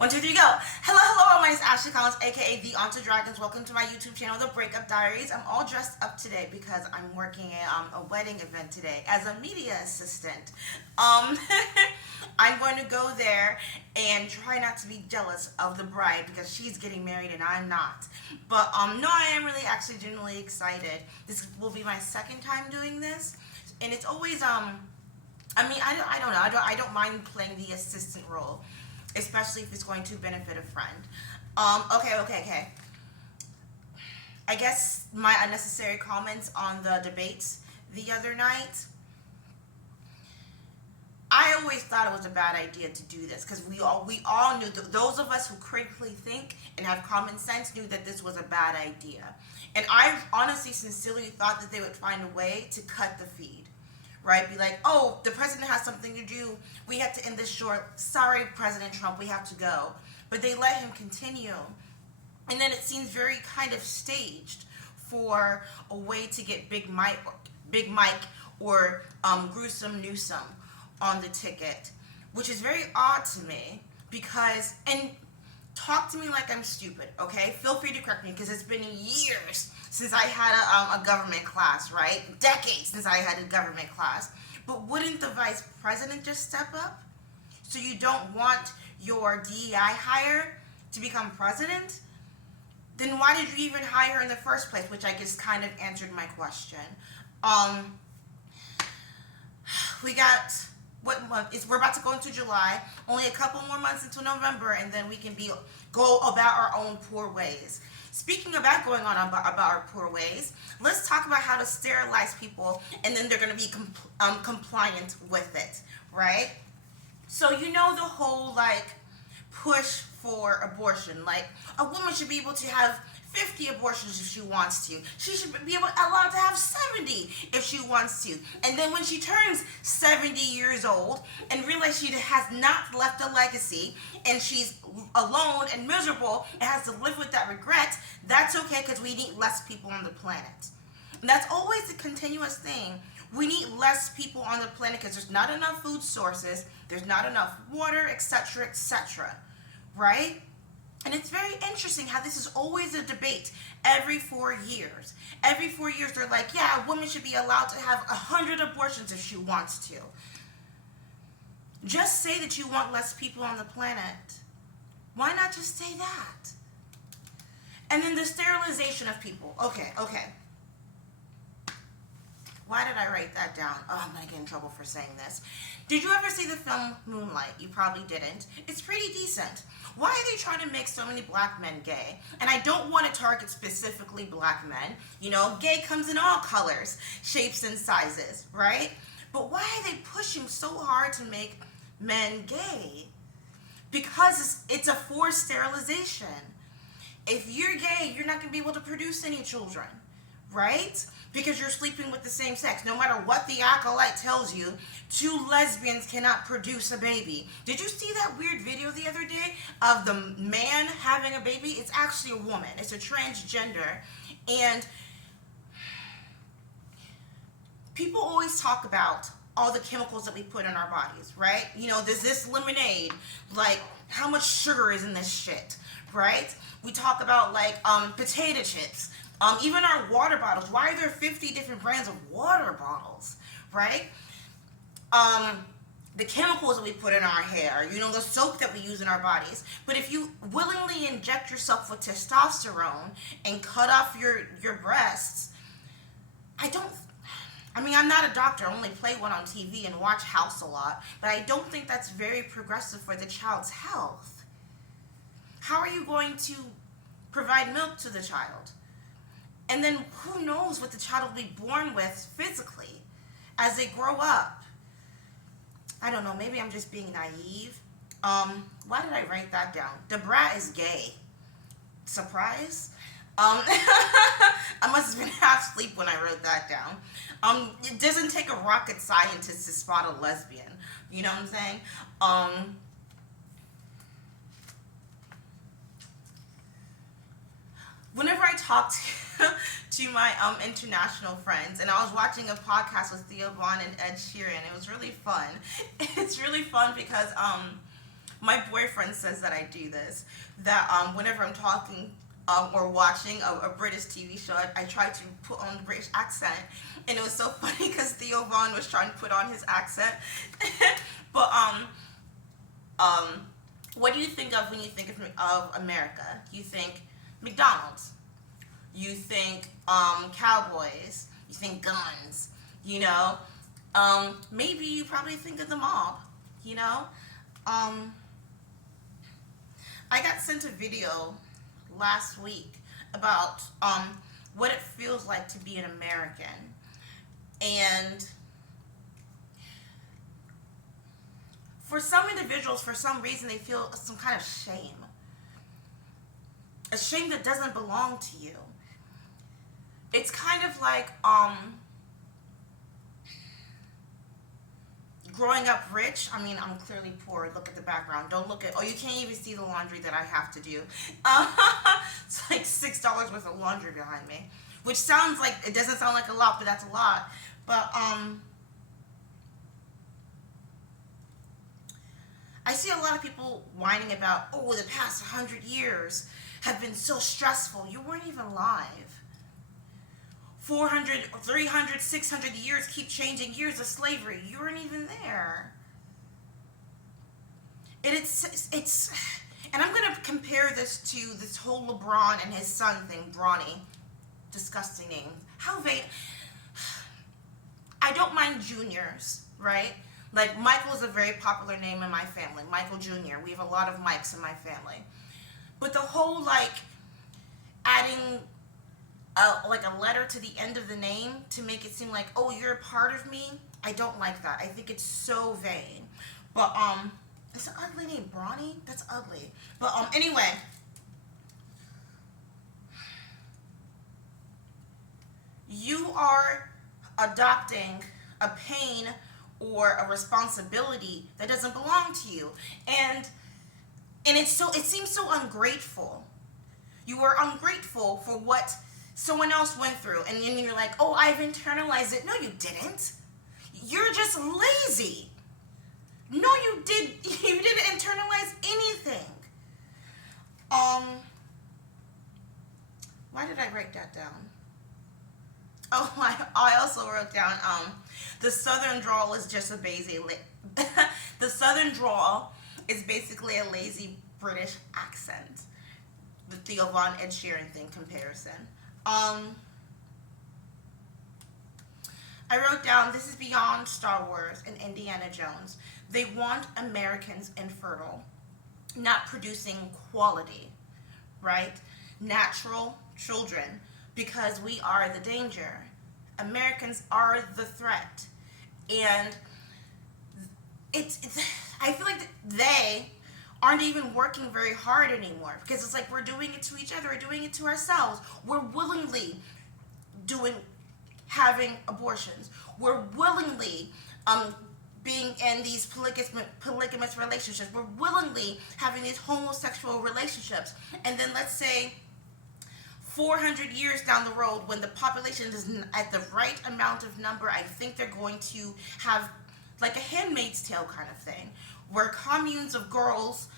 One, two, three, go. Hello, my name is Ashley Collins, aka The Onto Dragons. Welcome to my YouTube channel, The Breakup Diaries. I'm all dressed up today because I'm working a wedding event today as a media assistant. I'm going to go there and try not to be jealous of the bride because she's getting married and I'm not. But no, I am really actually genuinely excited. This will be my second time doing this, and it's always I don't know. I don't mind playing the assistant role, especially if it's going to benefit a friend. Okay. I guess my unnecessary comments on the debates the other night. I always thought it was a bad idea to do this because we all knew, those of us who critically think and have common sense knew that this was a bad idea. And I honestly, sincerely thought that they would find a way to cut the feed. Right? Be like, oh, the president has something to do. We have to end this short. Sorry, President Trump, we have to go. But they let him continue. And then it seems very kind of staged for a way to get Big Mike or Gruesome Newsom on the ticket, which is very odd to me because, and talk to me like I'm stupid, okay? Feel free to correct me because it's been years since I had a government class, right? Decades since I had a government class. But wouldn't the vice president just step up? So you don't want your DEI hire to become president? Then why did you even hire her in the first place? Which I guess kind of answered my question. We got, what month? We're about to go into July. Only a couple more months until November, and then we can go about our own poor ways. Speaking about going on about our poor ways, let's talk about how to sterilize people, and then they're going to be compliant with it, right? So you know the whole push for abortion, a woman should be able to have 50 abortions if she wants to. She should be allowed to have 70 if she wants to. And then when she turns 70 years old and realizes she has not left a legacy and she's alone and miserable and has to live with that regret, that's okay because we need less people on the planet. And that's always the continuous thing. We need less people on the planet because there's not enough food sources, there's not enough water, etc., etc., right? And it's very interesting how this is always a debate every 4 years. Every 4 years they're like, yeah, a woman should be allowed to have 100 abortions if she wants to. Just say that you want less people on the planet. Why not just say that? And then the sterilization of people. Okay. Why did I write that down? Oh, I'm going to get in trouble for saying this. Did you ever see the film Moonlight? You probably didn't. It's pretty decent. Why are they trying to make so many black men gay? And I don't want to target specifically black men. You know, gay comes in all colors, shapes, and sizes, right? But why are they pushing so hard to make men gay? Because it's a forced sterilization. If you're gay, you're not going to be able to produce any children, right? Because you're sleeping with the same sex. No matter what the acolyte tells you, 2 lesbians cannot produce a baby. Did you see that weird video the other day of the man having a baby? It's actually a woman. It's a transgender. And people always talk about all the chemicals that we put in our bodies, right? You know, there's this lemonade, how much sugar is in this shit, right? We talk about potato chips. Even our water bottles. Why are there 50 different brands of water bottles, right? The chemicals that we put in our hair, the soap that we use in our bodies. But if you willingly inject yourself with testosterone and cut off your breasts, I'm not a doctor. I only play one on TV and watch House a lot. But I don't think that's very progressive for the child's health. How are you going to provide milk to the child? And then who knows what the child will be born with physically as they grow up. I don't know, maybe I'm just being naive. Why did I write that down? The brat is gay. Surprise? I must have been half asleep when I wrote that down. It doesn't take a rocket scientist to spot a lesbian. You know what I'm saying? Whenever I talk to my international friends, and I was watching a podcast with Theo Vaughn and Ed Sheeran, it was really fun. It's really fun because My boyfriend says that I do this. That whenever I'm talking or watching a British TV show, I try to put on the British accent, and it was so funny because Theo Vaughn was trying to put on his accent. But um, what do you think of when you think of America? You think McDonald's. You think cowboys. You think guns. You know, maybe you probably think of the mob. You know, um, I got sent a video last week about what it feels like to be an American, and for some individuals, for some reason, they feel some kind of shame, a shame that doesn't belong to you. It's kind of like growing up rich. I mean, I'm clearly poor. Look at the background. Don't look at. Oh, you can't even see the laundry that I have to do. It's like $6 worth of laundry behind me, which sounds like it doesn't sound like a lot, but that's a lot. But I see a lot of people whining about, oh, the past 100 years have been so stressful. You weren't even alive. 400, 300, 600 years keep changing years of slavery. You weren't even there. It's, and I'm going to compare this to this whole LeBron and his son thing, Bronny. Disgusting name. How vague. I don't mind juniors, right? Like, Michael is a very popular name in my family. Michael Jr. We have a lot of Mikes in my family. But the whole, like, adding like a letter to the end of the name to make it seem like, oh, you're a part of me, I don't like that. I think it's so vain. But it's an ugly name, Bronny. That's ugly. But anyway, you are adopting a pain or a responsibility that doesn't belong to you, and it seems so ungrateful. You are ungrateful for what someone else went through, and then you're like, oh, I've internalized it. No, you didn't. You're just lazy. No, you didn't internalize anything. Why did I write that down? Oh, I also wrote down the Southern drawl is just a the Southern drawl is basically a lazy British accent. The Theo Vaughn Ed Sheeran thing comparison. I wrote down, this is beyond Star Wars and Indiana Jones. They want Americans infertile, not producing quality, right? Natural children, because we are the danger. Americans are the threat. And I feel like they aren't even working very hard anymore, because it's like we're doing it to each other, we're doing it to ourselves. We're willingly having abortions. We're willingly being in these polygamous relationships. We're willingly having these homosexual relationships. And then let's say 400 years down the road, when the population is at the right amount of number, I think they're going to have like a Handmaid's Tale kind of thing, where communes of girls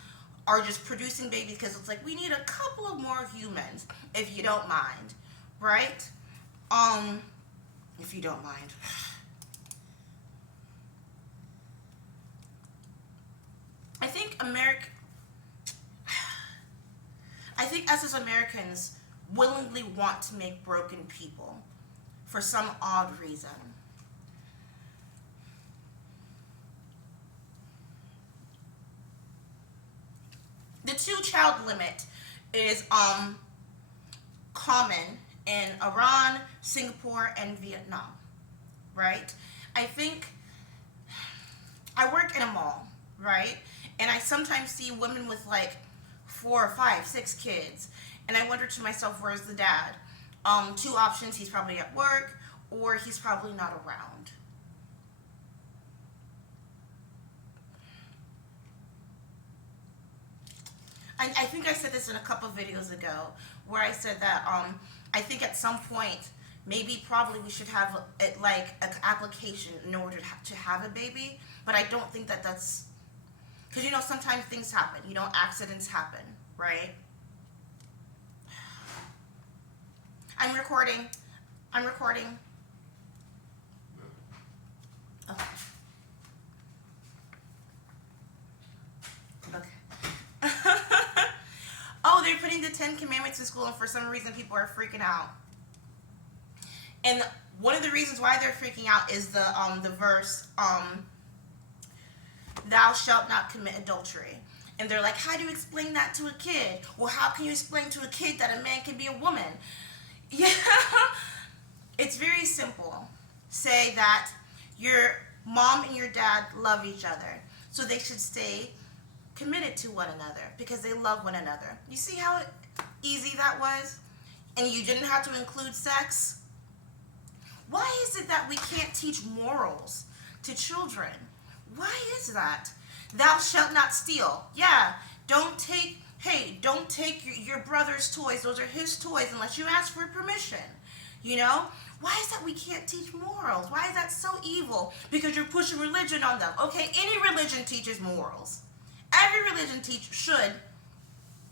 are just producing babies because it's like, we need a couple of more humans, if you don't mind, right? If you don't mind. I think us as Americans willingly want to make broken people for some odd reason. The 2-child limit is common in Iran, Singapore, and Vietnam, right? I think I work in a mall, right? And I sometimes see women with like 4 or 5, 6 kids, and I wonder to myself, where's the dad? 2 options: he's probably at work, or he's probably not around. I think I said this in a couple of videos ago, where I said that I think at some point, maybe probably we should have like an application in order to have a baby, but I don't think that that's Because, sometimes things happen. Accidents happen, right? I'm recording. Okay. Okay. Oh, they're putting the 10 Commandments in school, and for some reason people are freaking out. And one of the reasons why they're freaking out is the verse, thou shalt not commit adultery. And they're like, how do you explain that to a kid? Well, how can you explain to a kid that a man can be a woman? Yeah. It's very simple. Say that your mom and your dad love each other, so they should stay committed to one another because they love one another. You see how easy that was? And you didn't have to include sex? Why is it that we can't teach morals to children? Why is that? Thou shalt not steal. Yeah, don't take your brother's toys. Those are his toys unless you ask for permission. Why is that we can't teach morals? Why is that so evil? Because you're pushing religion on them. Okay, any religion teaches morals. Every religion should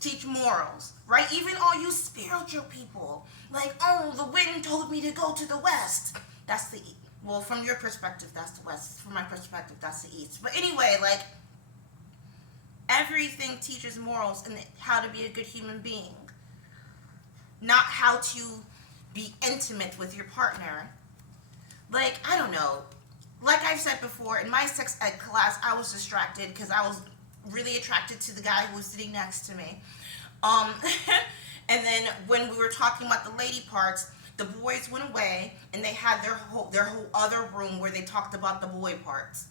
teach morals, right? Even all you spiritual people. Like, oh, the wind told me to go to the west. That's the east. Well, from your perspective, that's the west. From my perspective, that's the east. But anyway, like, everything teaches morals and how to be a good human being. Not how to be intimate with your partner. Like, I don't know. Like I've said before, in my sex ed class, I was distracted because I was really attracted to the guy who was sitting next to me. And then when we were talking about the lady parts, the boys went away and they had their whole other room where they talked about the boy parts.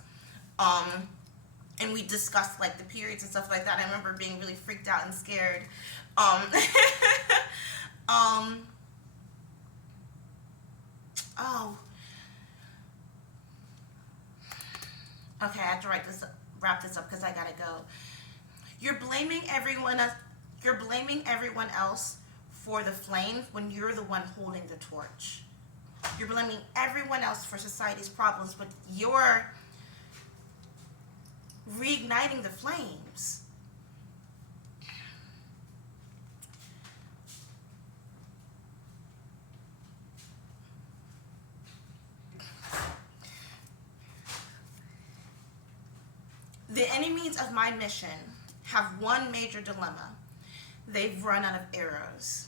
And we discussed like the periods and stuff like that. I remember being really freaked out and scared. Okay, I have to wrap this up because I gotta go. You're blaming everyone else for the flames when you're the one holding the torch. You're blaming everyone else for society's problems, but you're reigniting the flames. The enemies of my mission have one major dilemma. They've run out of arrows.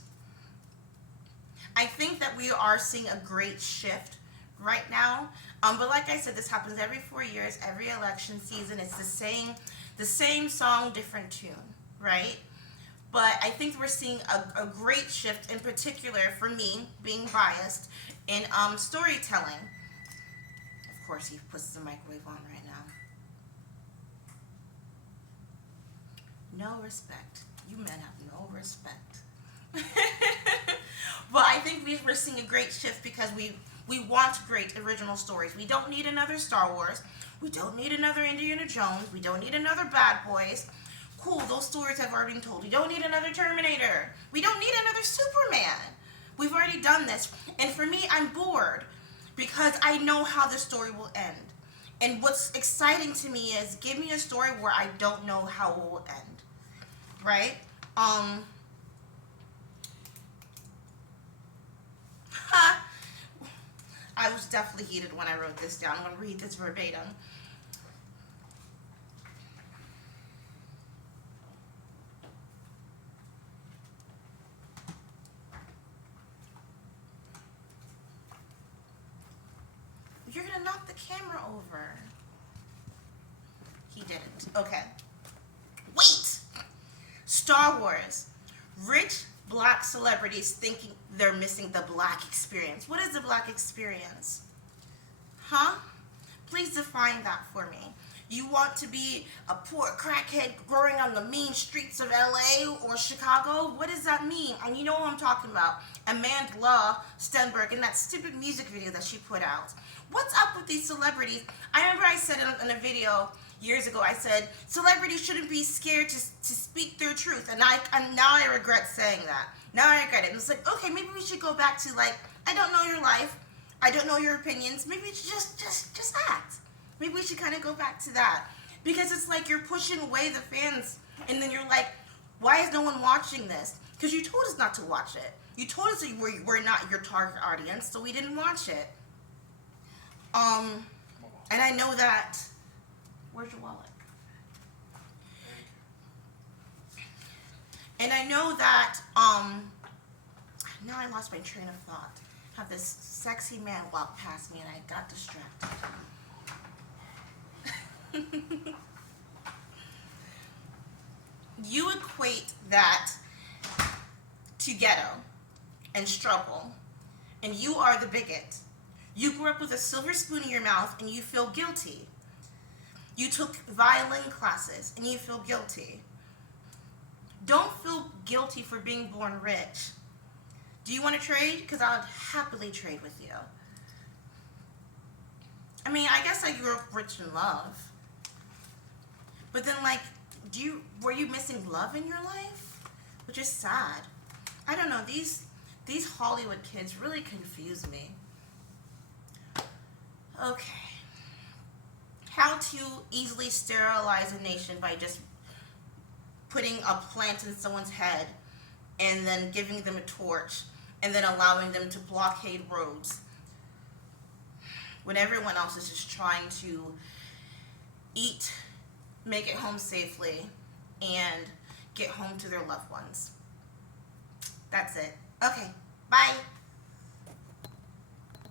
I think that we are seeing a great shift right now. But like I said, this happens every 4 years, every election season. It's the same song, different tune, right? But I think we're seeing a great shift, in particular for me, being biased, in storytelling. Of course, he puts the microwave on right now. No respect. You men have no respect. But I think we're seeing a great shift because we want great original stories. We don't need another Star Wars. We don't need another Indiana Jones. We don't need another Bad Boys. Cool, those stories have already been told. We don't need another Terminator. We don't need another Superman. We've already done this. And for me, I'm bored because I know how the story will end. And what's exciting to me is give me a story where I don't know how it will end. Right? I was definitely heated when I wrote this down. I'm going to read this verbatim. You're going to knock the camera over. He didn't. Okay. Wait! Star Wars. Rich black celebrities thinking they're missing the black experience. What is the black experience? Huh? Please define that for me. You want to be a poor crackhead growing on the mean streets of LA or Chicago? What does that mean? And you know what I'm talking about. Amanda Stenberg in that stupid music video that she put out. What's up with these celebrities? I remember I said in a video years ago, I said, celebrities shouldn't be scared to speak their truth. And now I regret saying that. Now I regret it. And it's like, okay, maybe we should go back to like, I don't know your life. I don't know your opinions. Maybe we should just act. Maybe we should kind of go back to that. Because it's like you're pushing away the fans, and then you're like, why is no one watching this? Because you told us not to watch it. You told us that we're not your target audience, so we didn't watch it. And I know that. Where's your wallet? And I know that. Now I lost my train of thought. Have this sexy man walk past me, and I got distracted. You equate that to ghetto and struggle, and you are the bigot. You grew up with a silver spoon in your mouth, and you feel guilty. You took violin classes, and you feel guilty. Don't feel guilty for being born rich. Do you want to trade? Because I would happily trade with you. I mean, I guess I grew up rich in love. But then, like, were you missing love in your life? Which is sad. I don't know. These Hollywood kids really confuse me. Okay. How to easily sterilize a nation by just putting a plant in someone's head and then giving them a torch and then allowing them to blockade roads when everyone else is just trying to eat, make it home safely, and get home to their loved ones. That's it. Okay, bye.